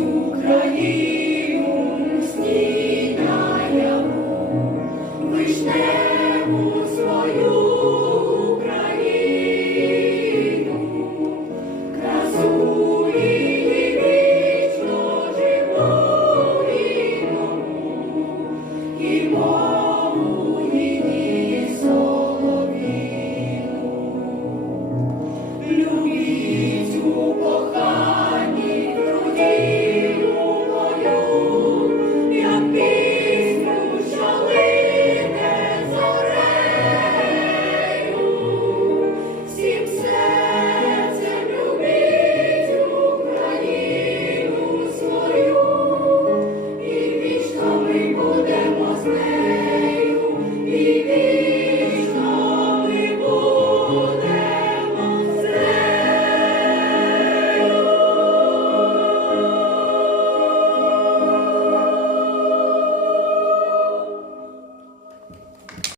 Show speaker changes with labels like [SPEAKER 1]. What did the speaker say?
[SPEAKER 1] Україні.